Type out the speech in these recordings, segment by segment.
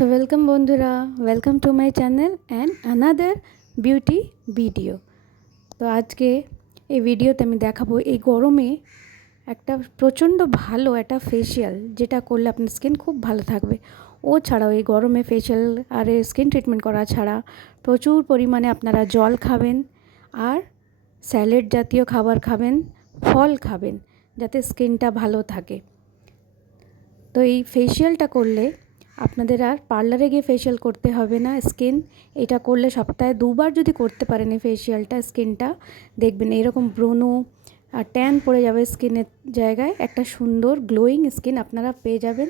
তো ওয়েলকাম বন্ধুরা, welcome to my channel and another beauty video. তো আজকে এই ভিডিওতে আমি দেখাবো এই গরমে একটা প্রচণ্ড ভালো একটা ফেশিয়াল, যেটা করলে আপনার স্কিন খুব ভালো থাকবে। ও ছাড়াও এই গরমে ফেশিয়াল আর স্কিন ট্রিটমেন্ট করা ছাড়া প্রচুর পরিমাণে আপনারা জল খাবেন আর স্যালাড জাতীয় খাবার খাবেন, ফল খাবেন, যাতে স্কিনটা ভালো থাকে। তো এই ফেশিয়ালটা করলে আপনাদের আর পার্লারে গিয়ে ফেশিয়াল করতে হবে না। এটা করলে সপ্তাহে 2 বার যদি করতে পারেন এই ফেশিয়ালটা, স্কিনটা দেখবেন এরকম ব্রণ আর ট্যান পড়ে যাবে স্কিনের জায়গায়, একটা সুন্দর গ্লোয়িং স্কিন আপনারা পেয়ে যাবেন।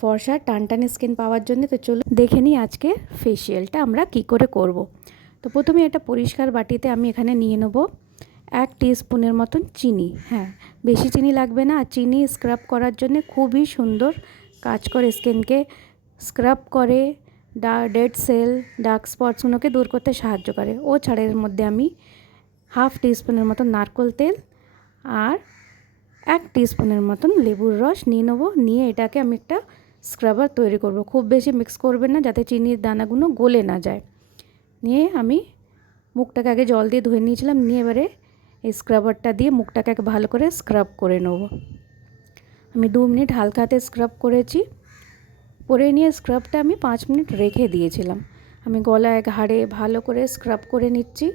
ফর্সা টানটান স্কিন পাওয়ার জন্য তো চলুন দেখে নিই আজকে ফেশিয়ালটা আমরা কি করে করব। তো প্রথমে একটা পরিষ্কার বাটিতে আমি এখানে নিয়ে নেব 1 টিস্পুনের মতন চিনি। হ্যাঁ, বেশি চিনি লাগবে না। চিনি স্ক্রাব করার জন্য খুবই সুন্দর কাজ করে, স্কিনকে স্ক্রাব করে, ডেড সেল, ডার্ক স্পটসগুলোকে দূর করতে সাহায্য করে। ও ছাড়া এর মধ্যে আমি 1/2 টিস্পুনের মতন নারকেল তেল আর 1 টিস্পুনের মতন লেবুর রস নিয়ে নেবো। নিয়ে এটাকে আমি একটা স্ক্রাবার তৈরি করব। খুব বেশি মিক্স করবেন না, যাতে চিনির দানাগুলো গলে না যায়। নিয়ে আমি মুখটাকে আগে জল দিয়ে ধুয়ে নিয়েছিলাম। নিয়ে এবারে এই স্ক্রাবারটা দিয়ে মুখটাকে ভালো করে স্ক্রাব করে নেব। আমি 2 মিনিট হালকা হাতে স্ক্রাব করেছি। করে নিয়ে স্ক্রাবটা আমি 5 মিনিট রেখে দিয়েছিলাম। আমি গলায় ঘাড়ে ভালো করে স্ক্রাব করে নিচ্ছি।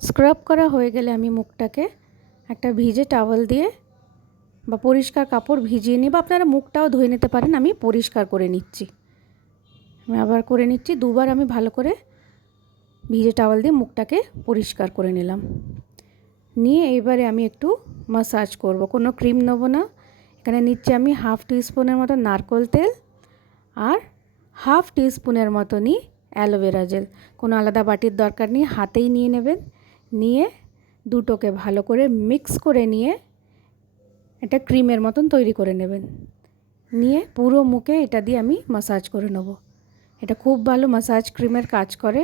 স্ক্রাব করা হয়ে গেলে আমি মুখটাকে একটা ভিজে টাওয়াল দিয়ে বা পরিষ্কার কাপড় ভিজিয়ে নিই, বা আপনারা মুখটাও ধুয়ে নিতে পারেন। আমি পরিষ্কার করে নিচ্ছি। আমি আবার করে নিচ্ছি। 2 বার আমি ভালো করে ভিজে টাওয়াল দিয়ে মুখটাকে পরিষ্কার করে নিলাম। নিয়ে এবারে আমি একটু মাসাজ করব। কোনো ক্রিম নেব না। এখানে নিচ্ছি আমি 1/2 টিস্পুনের মতো নারকেল তেল আর 1/2 টিস্পুনের মতনই অ্যালোভেরা জেল। কোনো আলাদা বাটির দরকার নেই, হাতেই নিয়ে নেবেন। নিয়ে দুটোকে ভালো করে মিক্স করে নিয়ে একটা ক্রিমের মতন তৈরি করে নেবেন। নিয়ে পুরো মুখে এটা দিয়ে আমি মাসাজ করে নেব। এটা খুব ভালো মাসাজ ক্রিমের কাজ করে।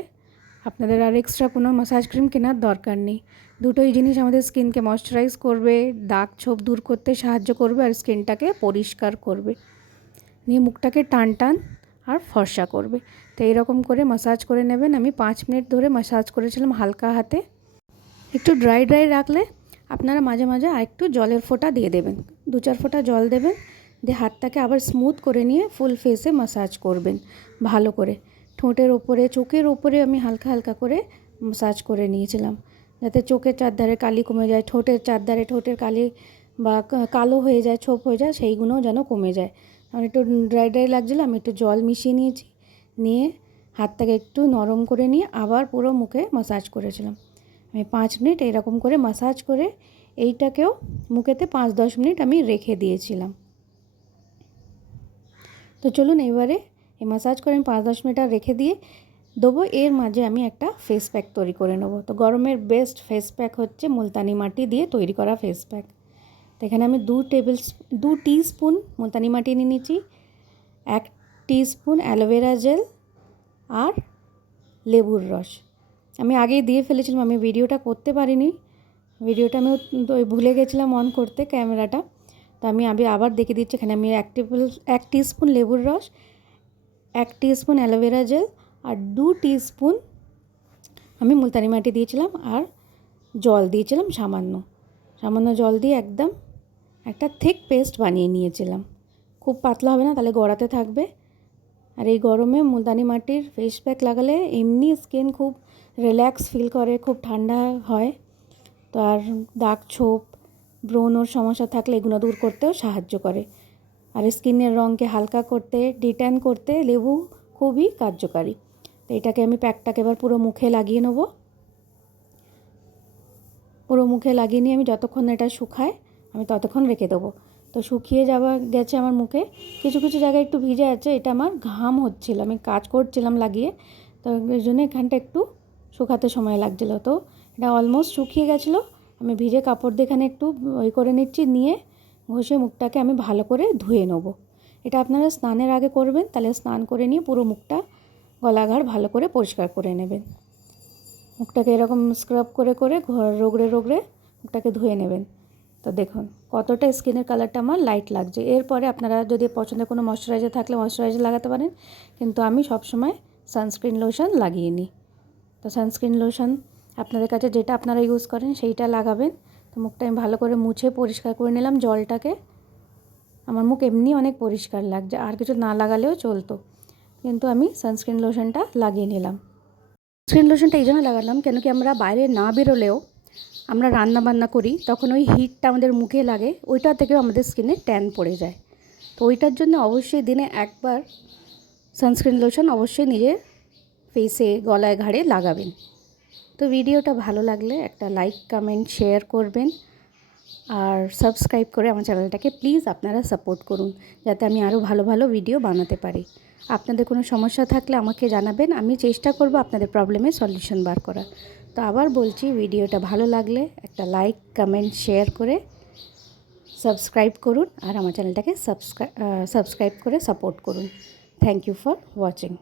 আপনাদের আর এক্সট্রা কোনো মাসাজ ক্রিম কেনার দরকার নেই। দুটোই জিনিস আমাদের স্কিনকে ময়শ্চারাইজ করবে, দাগ ছোপ দূর করতে সাহায্য করবে আর স্কিনটাকে পরিষ্কার করবে। নিয়ে মুখটাকে টান টান আর ফর্সা করবে। তো এইরকম করে মাসাজ করে নেবেন। আমি 5 মিনিট ধরে মাসাজ করেছিলাম হালকা হাতে। একটু ড্রাই রাখলে আপনারা মাঝে মাঝে আরেকটু জলের ফোঁটা দিয়ে দেবেন। 2-4 ফোঁটা জল দেবেন, দিয়ে হাতটাকে আবার স্মুথ করে নিয়ে ফুল ফেসে মাসাজ করবেন ভালো করে। ঠোঁটের ওপরে, চোখের ওপরে আমি হালকা হালকা করে মাসাজ করে নিয়েছিলাম, যাতে চোখের চারধারে কালি কমে যায়, ঠোঁটের চারধারে ঠোঁটের কালি বা কালো হয়ে যায়, ছোপ হয়ে যায়, সেইগুলোও যেন কমে যায়। আমার একটু ড্রাই লাগছিলো, আমি একটু জল মিশিয়ে নিয়েছি। নিয়ে হাতটাকে একটু নরম করে নিয়ে আবার পুরো মুখে মাসাজ করেছিলাম। আমি 5 মিনিট এরকম করে মাসাজ করে এইটাকেও মুখেতে 5-10 মিনিট আমি রেখে দিয়েছিলাম। তো চলুন এবারে এই মাসাজ করে আমি 5-10 মিনিট আর রেখে দিয়ে দেবো। এর মাঝে আমি একটা ফেস প্যাক তৈরি করে নেব। তো গরমের বেস্ট ফেস প্যাক হচ্ছে মুলতানি মাটি দিয়ে তৈরি করা ফেস প্যাক। তো এখানে আমি 2 টিস্পুন মুলতানি মাটি নিয়ে নিয়েছি, 1 টিস্পুন অ্যালোভেরা জেল আর লেবুর রস। আমি আগেই দিয়ে ফেলেছিলাম, আমি ভিডিওটা করতে পারিনি। ভিডিওটা আমি ভুলে গেছিলাম অন করতে ক্যামেরাটা। তো আমি আবার দেখে দিচ্ছি। এখানে আমি 1 টিস্পুন লেবুর রস, 1 টিস্পুন অ্যালোভেরা জেল আর 2 টিস্পুন আমি মুলতানি মাটি দিয়েছিলাম আর জল দিয়েছিলাম সামান্য জল দিয়ে একদম একটা থিক পেস্ট বানিয়ে নিয়েছিলাম। খুব পাতলা হবে না, তাহলে গড়াতে থাকবে। আর এই গরমে মুলতানি মাটির ফেস প্যাক লাগালে এমনি স্কিন খুব রিল্যাক্স ফিল করে, খুব ঠান্ডা হয়। তো আর দাগ ছোপ ব্রণর সমস্যা থাকলে এগুলো দূর করতেও সাহায্য করে। আর স্কিনের রঙকে হালকা করতে, ডিট্যান করতে লেবু খুবই কার্যকারী। তো এটাকে আমি প্যাকটাকে এবার পুরো মুখে লাগিয়ে নেব। পুরো মুখে লাগিয়ে নিয়ে আমি যতক্ষণ এটা শুকায় আমি ততক্ষণ রেখে দেবো। তো শুকিয়ে গেছে আমার মুখে, কিছু কিছু জায়গায় একটু ভিজে আছে। এটা আমার ঘাম হচ্ছিল, আমি কাজ করছিলাম লাগিয়ে, তো এই জন্য এখানটা একটু শুকাতে সময় লাগছিলো। তো এটা অলমোস্ট শুকিয়ে গেছিলো। আমি ভিজে কাপড় দিয়ে এখানে একটু করে নিচ্ছি, নিয়ে ঘষে মুখটাকে আমি ভালো করে ধুয়ে নেব। এটা আপনারা স্নানের আগে করবেন, তাহলে স্নান করে নিয়ে পুরো মুখটা গলাঘাড় ভালো করে পরিষ্কার করে নেবেন। মুখটাকে এরকম স্ক্রাব করে করে রগড়ে রগড়ে মুখটাকে ধুয়ে নেবেন। তো দেখুন কতটা স্কিনের কালারটা আমার লাইট লাগছে। এরপরে আপনারা যদি পছন্দের কোনো ময়শ্চারাইজার থাকলে ময়শ্চারাইজার লাগাতে পারেন, কিন্তু আমি সবসময় সানস্ক্রিন লোশন লাগিয়ে নিই। তো সানস্ক্রিন লোশন আপনাদের কাছে যেটা আপনারা ইউজ করেন সেইটা লাগাবেন। তো মুখটা আমি ভালো করে মুছে পরিষ্কার করে নিলাম জলটাকে। আমার মুখ এমনি অনেক পরিষ্কার লাগছে, আর কিছু না লাগালেও চলতো, কিন্তু আমি সানস্ক্রিন লোশনটা লাগিয়ে নিলাম। সানস্ক্রিন লোশনটা এই জন্য লাগালাম কেন কি আমরা বাইরে না বেরোলেও আমরা রান্না বান্না করি, তখন ওই হিটটা আমাদের মুখে লাগে, ওইটা থেকেও আমাদের স্কিনে ট্যান পড়ে যায়। তো ওইটার জন্য অবশ্যই দিনে একবার সানস্ক্রিন লোশন অবশ্যই নিজের ফেসে গলায় ঘাড়ে লাগাবেন। তো ভিডিওটা ভালো লাগলে একটা লাইক কমেন্ট শেয়ার করবেন, আর সাবস্ক্রাইব করে আমার চ্যানেলটাকে প্লিজ আপনারা সাপোর্ট করুন, যাতে আমি আরও ভালো ভালো ভিডিও বানাতে পারি। আপনাদের কোনো সমস্যা থাকলে আমাকে জানাবেন, আমি চেষ্টা করব আপনাদের প্রবলেমের সলিউশন বার করার। তো আবার বলছি, ভিডিওটা ভালো লাগলে একটা লাইক কমেন্ট শেয়ার করে সাবস্ক্রাইব করুন, আর আমার চ্যানেলটাকে সাবস্ক্রাইব করে সাপোর্ট করুন। Thank you for watching.